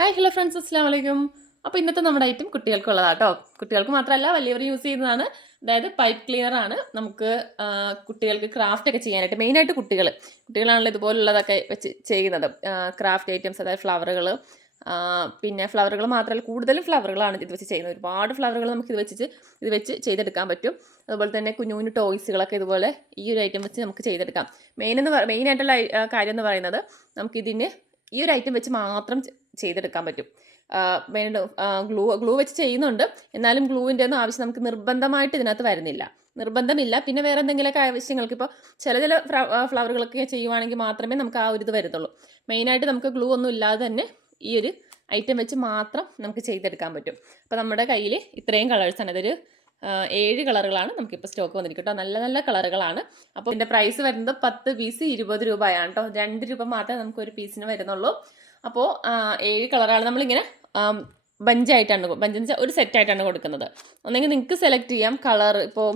Hi hello friends അസ്സാം വലൈക്കും അപ്പോൾ ഇന്നത്തെ നമ്മുടെ ഐറ്റം കുട്ടികൾക്കുള്ളതാണ് കേട്ടോ കുട്ടികൾക്ക് മാത്രമല്ല വലിയവർ യൂസ് ചെയ്യുന്നതാണ്. അതായത് പൈപ്പ് ക്ലീനർ ആണ്. നമുക്ക് കുട്ടികൾക്ക് ക്രാഫ്റ്റ് ഒക്കെ ചെയ്യാനായിട്ട് മെയിനായിട്ട് കുട്ടികൾ കുട്ടികളാണല്ലോ ഇതുപോലുള്ളതൊക്കെ വെച്ച് ചെയ്യുന്നത്. ക്രാഫ്റ്റ് ഐറ്റംസ് അതായത് ഫ്ലവറുകൾ പിന്നെ ഫ്ലവറുകൾ മാത്രമല്ല കൂടുതലും ഫ്ലവറുകളാണ് ഇത് വെച്ച് ചെയ്യുന്നത്. ഒരുപാട് ഫ്ലവറുകൾ നമുക്ക് ഇത് വെച്ചിട്ട് ഇത് വെച്ച് ചെയ്തെടുക്കാൻ പറ്റും. അതുപോലെ തന്നെ കുഞ്ഞു കുഞ്ഞു ടോയ്സുകളൊക്കെ ഇതുപോലെ ഈ ഒരു ഐറ്റം വെച്ച് നമുക്ക് ചെയ്തെടുക്കാം. മെയിൻ എന്ന് മെയിൻ ആയിട്ടുള്ള കാര്യം എന്ന് പറയുന്നത് നമുക്കിതിന് ഈ ഒരു ഐറ്റം വെച്ച് മാത്രം ചെയ്തെടുക്കാൻ പറ്റും. മെയിൻ ഗ്ലൂ ഗ്ലൂ വെച്ച് ചെയ്യുന്നുണ്ട്. എന്നാലും ഗ്ലൂവിന്റെ ഒന്നും ആവശ്യം നമുക്ക് നിർബന്ധമായിട്ട് ഇതിനകത്ത് വരുന്നില്ല. നിർബന്ധമില്ല. പിന്നെ വേറെ എന്തെങ്കിലുമൊക്കെ ആവശ്യങ്ങൾക്ക് ഇപ്പോൾ ചില ചില ഫ്ലവറുകളൊക്കെ ചെയ്യുവാണെങ്കിൽ മാത്രമേ നമുക്ക് ആ ഒരു ഇത് വരുന്നുള്ളൂ മെയിനായിട്ട് നമുക്ക് ഗ്ലൂ ഒന്നും ഇല്ലാതെ തന്നെ ഈ ഒരു ഐറ്റം വെച്ച് മാത്രം നമുക്ക് ചെയ്തെടുക്കാൻ പറ്റും. അപ്പോൾ നമ്മുടെ കയ്യിൽ ഇത്രയും കളേഴ്സാണ് ഇതൊരു ഏഴ് കളറുകളാണ് നമുക്കിപ്പോൾ സ്റ്റോക്ക് വന്നിരിക്കും നല്ല നല്ല കളറുകളാണ്. അപ്പോൾ ഇതിന്റെ പ്രൈസ് വരുന്നത് പത്ത് പീസ് ഇരുപത് രൂപയാണ് കേട്ടോ. രണ്ട് രൂപ മാത്രമേ നമുക്ക് ഒരു പീസിന് വരുന്നുള്ളൂ. അപ്പോൾ ഏഴ് കളറാണ് നമ്മളിങ്ങനെ ബഞ്ചായിട്ടാണ് വെച്ചാൽ ഒരു സെറ്റായിട്ടാണ് കൊടുക്കുന്നത്. ഒന്നെങ്കിൽ നിങ്ങൾക്ക് സെലക്ട് ചെയ്യാം. കളർ ഇപ്പോൾ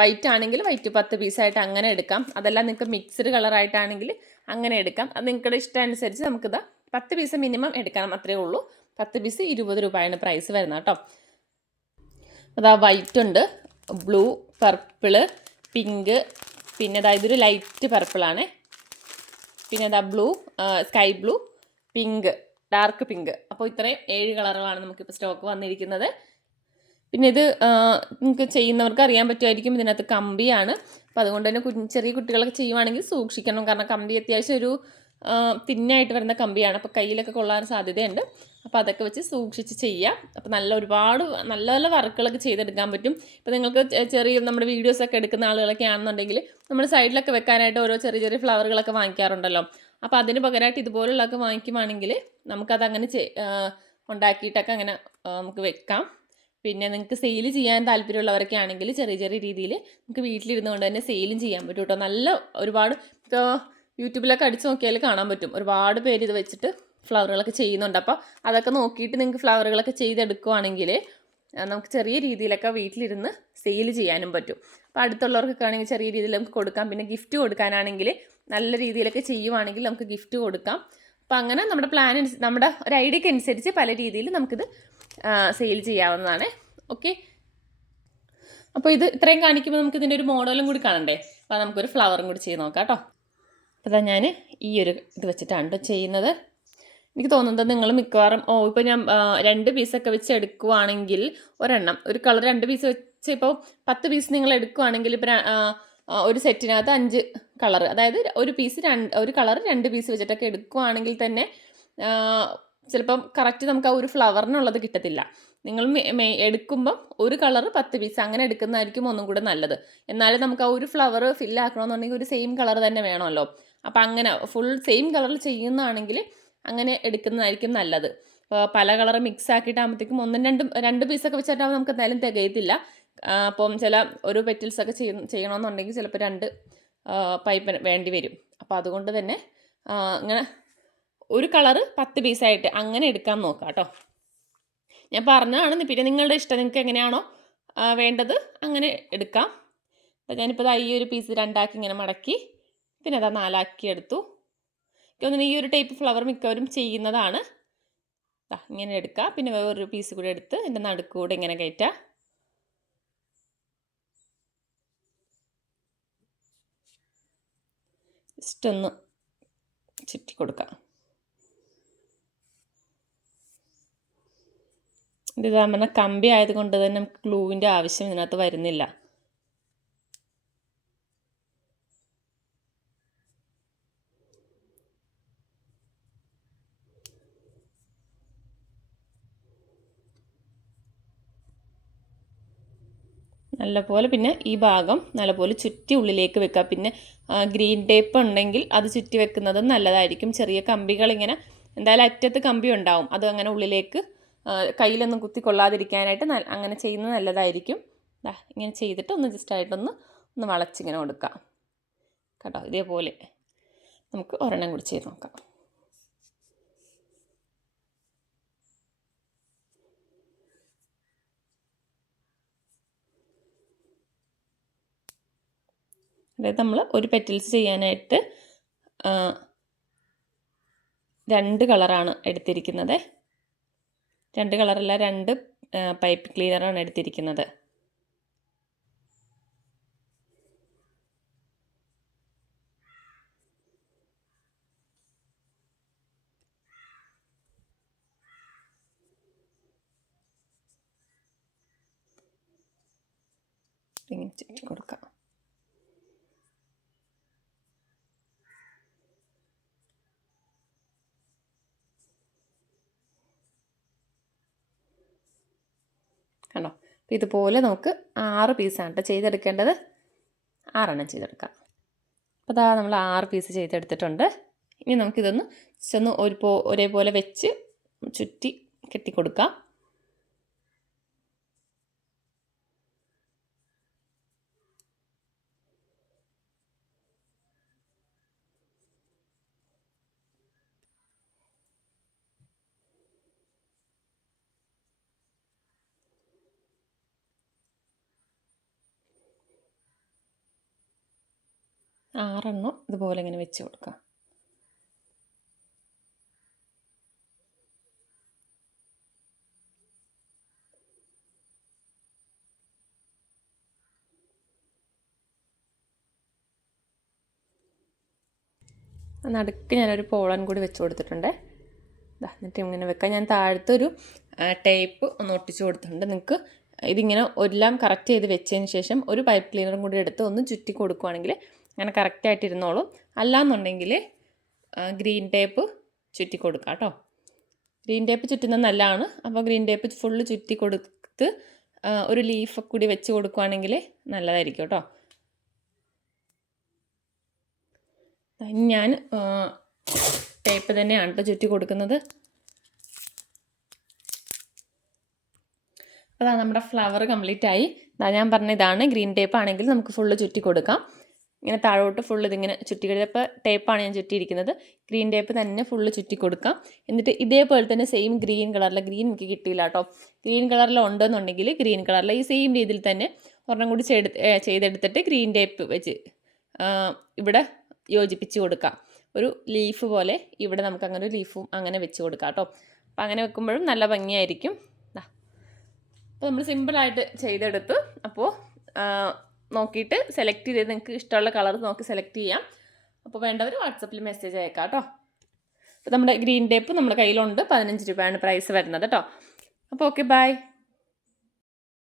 വൈറ്റ് ആണെങ്കിൽ വൈറ്റ് പത്ത് പീസായിട്ട് അങ്ങനെ എടുക്കാം. അതെല്ലാം നിങ്ങൾക്ക് മിക്സ്ഡ് കളറായിട്ടാണെങ്കിൽ അങ്ങനെ എടുക്കാം. അത് നിങ്ങളുടെ ഇഷ്ടം അനുസരിച്ച് നമുക്കിത് പത്ത് പീസ് മിനിമം എടുക്കണം. അത്രയേ ഉള്ളൂ. പത്ത് പീസ് ഇരുപത് രൂപയാണ് പ്രൈസ് വരുന്നത് കേട്ടോ. അതാ വൈറ്റ് ഉണ്ട്. ബ്ലൂ പർപ്പിൾ പിങ്ക് പിന്നെ അതാ ഇതൊരു ലൈറ്റ് പർപ്പിളാണ് പിന്നെ അതാ blue sky blue pink dark pink അപ്പോൾ ഇത്രയും ഏഴ് കളറുകളാണ് നമുക്കിപ്പോൾ സ്റ്റോക്ക് വന്നിരിക്കുന്നത്. പിന്നെ ഇത് നിങ്ങൾക്ക് ചെയ്യുന്നവർക്ക് അറിയാൻ പറ്റുമായിരിക്കും. ഇതിനകത്ത് കമ്പിയാണ്. അപ്പോൾ അതുകൊണ്ട് തന്നെ ചെറിയ കുട്ടികളൊക്കെ ചെയ്യുവാണെങ്കിൽ സൂക്ഷിക്കണം. കാരണം കമ്പി അത്യാവശ്യം ഒരു തിന്നായിട്ട് വരുന്ന കമ്പിയാണ്. അപ്പോൾ കയ്യിലൊക്കെ കൊള്ളാൻ സാധ്യതയുണ്ട്. അപ്പോൾ അതൊക്കെ വെച്ച് സൂക്ഷിച്ച് ചെയ്യാം. അപ്പോൾ നല്ല ഒരുപാട് നല്ല നല്ല വർക്കുകളൊക്കെ ചെയ്തെടുക്കാൻ പറ്റും. ഇപ്പോൾ നിങ്ങൾക്ക് ചെറിയ നമ്മുടെ വീഡിയോസൊക്കെ എടുക്കുന്ന ആളുകളൊക്കെ ആണെന്നുണ്ടെങ്കിൽ നമ്മൾ സൈഡിലൊക്കെ വെക്കാനായിട്ട് ഓരോ ചെറിയ ചെറിയ ഫ്ലവറുകളൊക്കെ വാങ്ങിക്കാറുണ്ടല്ലോ. അപ്പോൾ അതിന് പകരമായിട്ട് ഇതുപോലുള്ളതൊക്കെ വാങ്ങിക്കുവാണെങ്കിൽ നമുക്കത് അങ്ങനെ ചെ- ഉണ്ടാക്കിയിട്ടൊക്കെ അങ്ങനെ നമുക്ക് വെക്കാം. പിന്നെ നിങ്ങൾക്ക് സെയിൽ ചെയ്യാൻ താല്പര്യമുള്ളവരൊക്കെ ആണെങ്കിൽ ചെറിയ ചെറിയ രീതിയിൽ നമുക്ക് വീട്ടിലിരുന്നുകൊണ്ട് തന്നെ സെയിലും ചെയ്യാൻ പറ്റും കേട്ടോ നല്ല ഒരുപാട് ഇപ്പോൾ യൂട്യൂബിലൊക്കെ അടിച്ച് നോക്കിയാൽ കാണാൻ പറ്റും. ഒരുപാട് പേര് ഇത് വെച്ചിട്ട് ഫ്ലവറുകളൊക്കെ ചെയ്യുന്നുണ്ട്. അപ്പോൾ അതൊക്കെ നോക്കിയിട്ട് നിങ്ങൾക്ക് ഫ്ലവറുകളൊക്കെ ചെയ്തെടുക്കുവാണെങ്കിൽ നമുക്ക് ചെറിയ രീതിയിലൊക്കെ വീട്ടിലിരുന്ന് സെയിൽ ചെയ്യാനും പറ്റും. അപ്പോൾ അടുത്തുള്ളവർക്കൊക്കെ ആണെങ്കിൽ ചെറിയ രീതിയിൽ നമുക്ക് കൊടുക്കാം. പിന്നെ ഗിഫ്റ്റ് കൊടുക്കാനാണെങ്കിൽ നല്ല രീതിയിലൊക്കെ ചെയ്യുവാണെങ്കിൽ നമുക്ക് ഗിഫ്റ്റ് കൊടുക്കാം. അപ്പോൾ അങ്ങനെ നമ്മുടെ പ്ലാൻ നമ്മുടെ ഒരു ഐഡിയക്ക് അനുസരിച്ച് പല രീതിയിൽ നമുക്കിത് സെയിൽ ചെയ്യാവുന്നതാണ്. ഓക്കെ അപ്പോൾ ഇത് ഇത്രയും കാണിക്കുമ്പോൾ നമുക്ക് ഇതിന്റെ ഒരു മോഡലും കൂടി കാണണ്ടേ? അപ്പോൾ നമുക്കൊരു ഫ്ലവറും കൂടി ചെയ്ത് നോക്കാം കേട്ടോ. അതാ ഞാൻ ഈ ഒരു ഇത് വെച്ചിട്ടാണ് കേട്ടോ ചെയ്യുന്നത്. എനിക്ക് തോന്നുന്നത് നിങ്ങൾ മിക്കവാറും ഓ ഇപ്പോൾ ഞാൻ രണ്ട് പീസൊക്കെ വെച്ച് എടുക്കുവാണെങ്കിൽ ഒരെണ്ണം ഒരു കളർ രണ്ട് പീസ് വെച്ച് ഇപ്പോൾ പത്ത് പീസ് നിങ്ങൾ എടുക്കുവാണെങ്കിൽ ഇപ്പോൾ ഒരു സെറ്റിനകത്ത് അഞ്ച് കളർ അതായത് ഒരു പീസ് രണ്ട് ഒരു കളർ രണ്ട് പീസ് വെച്ചിട്ടൊക്കെ എടുക്കുവാണെങ്കിൽ തന്നെ ചിലപ്പം കറക്റ്റ് നമുക്ക് ആ ഒരു ഫ്ലവറിനുള്ളത് കിട്ടത്തില്ല. നിങ്ങൾ എടുക്കുമ്പം ഒരു കളർ പത്ത് പീസ് അങ്ങനെ എടുക്കുന്നതായിരിക്കും ഒന്നും കൂടെ നല്ലത്. എന്നാലും നമുക്ക് ആ ഒരു ഫ്ലവർ ഫില്ലാക്കണമെന്നുണ്ടെങ്കിൽ ഒരു സെയിം കളർ തന്നെ വേണമല്ലോ. അപ്പം അങ്ങനെ ഫുൾ സെയിം കളറിൽ ചെയ്യുന്നതാണെങ്കിൽ അങ്ങനെ എടുക്കുന്നതായിരിക്കും നല്ലത്. പല കളർ മിക്സ് ആക്കിയിട്ടാകുമ്പോഴത്തേക്കും ഒന്നും രണ്ടും രണ്ട് പീസൊക്കെ വെച്ചിട്ടാകുമ്പോൾ നമുക്ക് എന്തായാലും തികയത്തില്ല. അപ്പം ചില ഒരു പെറ്റിൽസൊക്കെ ചെയ്യ ചെയ്യണമെന്നുണ്ടെങ്കിൽ ചിലപ്പോൾ രണ്ട് പൈപ്പ് വേണ്ടി വരും. അപ്പോൾ അതുകൊണ്ട് തന്നെ ഇങ്ങനെ ഒരു കളറ് പത്ത് പീസായിട്ട് അങ്ങനെ എടുക്കാൻ നോക്കാം കേട്ടോ. ഞാൻ പറഞ്ഞതാണ് പിന്നെ നിങ്ങളുടെ ഇഷ്ടം. നിങ്ങൾക്ക് എങ്ങനെയാണോ വേണ്ടത് അങ്ങനെ എടുക്കാം. അപ്പോൾ ഞാനിപ്പോൾ ഈ ഒരു പീസ് രണ്ടാക്കി ഇങ്ങനെ മടക്കി പിന്നെ അതാ നാലാക്കി എടുത്തു ഈ ഒരു ടൈപ്പ് ഫ്ലവർ മിക്കവരും ചെയ്യുന്നതാണ്. ഇങ്ങനെ എടുക്കുക പിന്നെ വേറൊരു പീസ് കൂടി എടുത്ത് എന്റെ നടുക്കൂടെ ഇങ്ങനെ കയറ്റുക ജസ്റ്റ് ഒന്ന് ചുറ്റി കൊടുക്കുക ഇത് നമ്മുടെ കമ്പി ആയതുകൊണ്ട് തന്നെ നമുക്ക് ഗ്ലൂവിന്റെ ആവശ്യം ഇതിനകത്ത് വരുന്നില്ല. നല്ലപോലെ പിന്നെ ഈ ഭാഗം നല്ലപോലെ ചുറ്റി ഉള്ളിലേക്ക് വെക്കുക. പിന്നെ ഗ്രീൻ ടേപ്പ് ഉണ്ടെങ്കിൽ അത് ചുറ്റി വെക്കുന്നത് നല്ലതായിരിക്കും. ചെറിയ കമ്പികൾ ഇങ്ങനെ എന്തായാലും അറ്റത്ത് കമ്പി ഉണ്ടാവും. അത് അങ്ങനെ ഉള്ളിലേക്ക് കയ്യിലൊന്നും കുത്തി കൊള്ളാതിരിക്കാനായിട്ട് അങ്ങനെ ചെയ്യുന്നത് നല്ലതായിരിക്കും. ഇങ്ങനെ ചെയ്തിട്ട് ഒന്ന് ജസ്റ്റ് ആയിട്ടൊന്ന് ഒന്ന് വളച്ചിങ്ങനെ കൊടുക്കാം. കേട്ടോ ഇതേപോലെ. നമുക്ക് ഒരെണ്ണം കൂടി ചെയ്ത് നോക്കാം. അതായത് നമ്മൾ ഒരു പെറ്റൽസ് ചെയ്യാനായിട്ട് രണ്ട് കളറാണ് എടുത്തിരിക്കുന്നത്. രണ്ട് കളറല്ല രണ്ട് പൈപ്പ് ക്ലീനറാണ് എടുത്തിരിക്കുന്നത്. ഇങ്ങനെ ചുറ്റി കൊടുക്കാം. കണ്ടോ? അപ്പോൾ ഇതുപോലെ നമുക്ക് ആറ് പീസാണ് കേട്ടോ ചെയ്തെടുക്കേണ്ടത്. ആറെണ്ണം ചെയ്തെടുക്കാം. അപ്പോൾ അതാ നമ്മൾ ആറ് പീസ് ചെയ്തെടുത്തിട്ടുണ്ട്. ഇനി നമുക്കിതൊന്ന് ചെന്ന് ഒരു ഒരേപോലെ വെച്ച് ചുറ്റി കെട്ടിക്കൊടുക്കാം. ആറെണ്ണം ഇതുപോലെ ഇങ്ങനെ വെച്ച് കൊടുക്കാം നടുക്ക് ഞാനൊരു പോളൻ കൂടി വെച്ച് കൊടുത്തിട്ടുണ്ട്. എന്നിട്ട് ഇങ്ങനെ വെക്കാം. ഞാൻ താഴത്തൊരു ടേപ്പ് ഒന്ന് ഒട്ടിച്ചു കൊടുത്തിട്ടുണ്ട്. നിങ്ങൾക്ക് ഇതിങ്ങനെ എല്ലാം കറക്റ്റ് ചെയ്ത് വെച്ചതിന് ശേഷം ഒരു പൈപ്പ് ക്ലീനറും കൂടി എടുത്ത് ഒന്ന് ചുറ്റി കൊടുക്കുവാണെങ്കിൽ അങ്ങനെ കറക്റ്റായിട്ട് ഇരുന്നോളും. അല്ലാന്നുണ്ടെങ്കിൽ ഗ്രീൻ ടേപ്പ് ചുറ്റി കൊടുക്കുക കേട്ടോ. ഗ്രീൻ ടേപ്പ് ചുറ്റുന്നത് നല്ലതാണ്. അപ്പോൾ ഗ്രീൻ ടേപ്പ് ഫുള്ള് ചുറ്റി കൊടുത്ത് ഒരു ലീഫ് കൂടി വെച്ച് കൊടുക്കുവാണെങ്കിൽ നല്ലതായിരിക്കും കേട്ടോ. ഞാൻ ടേപ്പ് തന്നെയാണ് ചുറ്റി കൊടുക്കുന്നത്. അതാ നമ്മുടെ ഫ്ലവർ കംപ്ലീറ്റ് ആയി. ഞാൻ പറഞ്ഞ ഇതാണ്. ഗ്രീൻ ടേപ്പ് ആണെങ്കിൽ നമുക്ക് ഫുള്ള് ചുറ്റി കൊടുക്കാം. ഇങ്ങനെ താഴോട്ട് ഫുള്ള് ഇതിങ്ങനെ ചുറ്റി ഇപ്പോൾ ടേപ്പാണ് ഞാൻ ചുറ്റിയിരിക്കുന്നത്. ഗ്രീൻ ടേപ്പ് തന്നെ ഫുള്ള് ചുറ്റി കൊടുക്കാം. എന്നിട്ട് ഇതേപോലെ തന്നെ സെയിം ഗ്രീൻ കളറിലെ ഗ്രീൻ എനിക്ക് കിട്ടിയില്ല കേട്ടോ ഗ്രീൻ കളറിൽ ഉണ്ടെന്നുണ്ടെങ്കിൽ ഗ്രീൻ കളറിൽ ഈ സെയിം രീതിയിൽ തന്നെ ഒരെണ്ണം കൂടി ചെയ്ത് ചെയ്തെടുത്തിട്ട് ഗ്രീൻ ടേപ്പ് വെച്ച് ഇവിടെ യോജിപ്പിച്ച് കൊടുക്കാം. ഒരു ലീഫ് പോലെ ഇവിടെ നമുക്ക് അങ്ങനെ ഒരു ലീഫും അങ്ങനെ വെച്ച് കൊടുക്കാം കേട്ടോ. അപ്പം അങ്ങനെ വെക്കുമ്പോഴും നല്ല ഭംഗിയായിരിക്കും. അപ്പോൾ നമ്മൾ സിമ്പിളായിട്ട് ചെയ്തെടുത്തു. അപ്പോൾ നോക്കിയിട്ട് സെലക്ട് ചെയ്ത് നിങ്ങൾക്ക് ഇഷ്ടമുള്ള കളർ നോക്കി സെലക്ട് ചെയ്യാം. അപ്പോൾ വേണ്ടവർ വാട്സപ്പിൽ മെസ്സേജ് അയക്കാം കേട്ടോ അപ്പോൾ നമ്മുടെ ഗ്രീൻ ടേപ്പ് നമ്മുടെ കയ്യിലുണ്ട്. പതിനഞ്ച് രൂപയാണ് പ്രൈസ് വരുന്നത് കേട്ടോ അപ്പോൾ ഓക്കെ ബൈ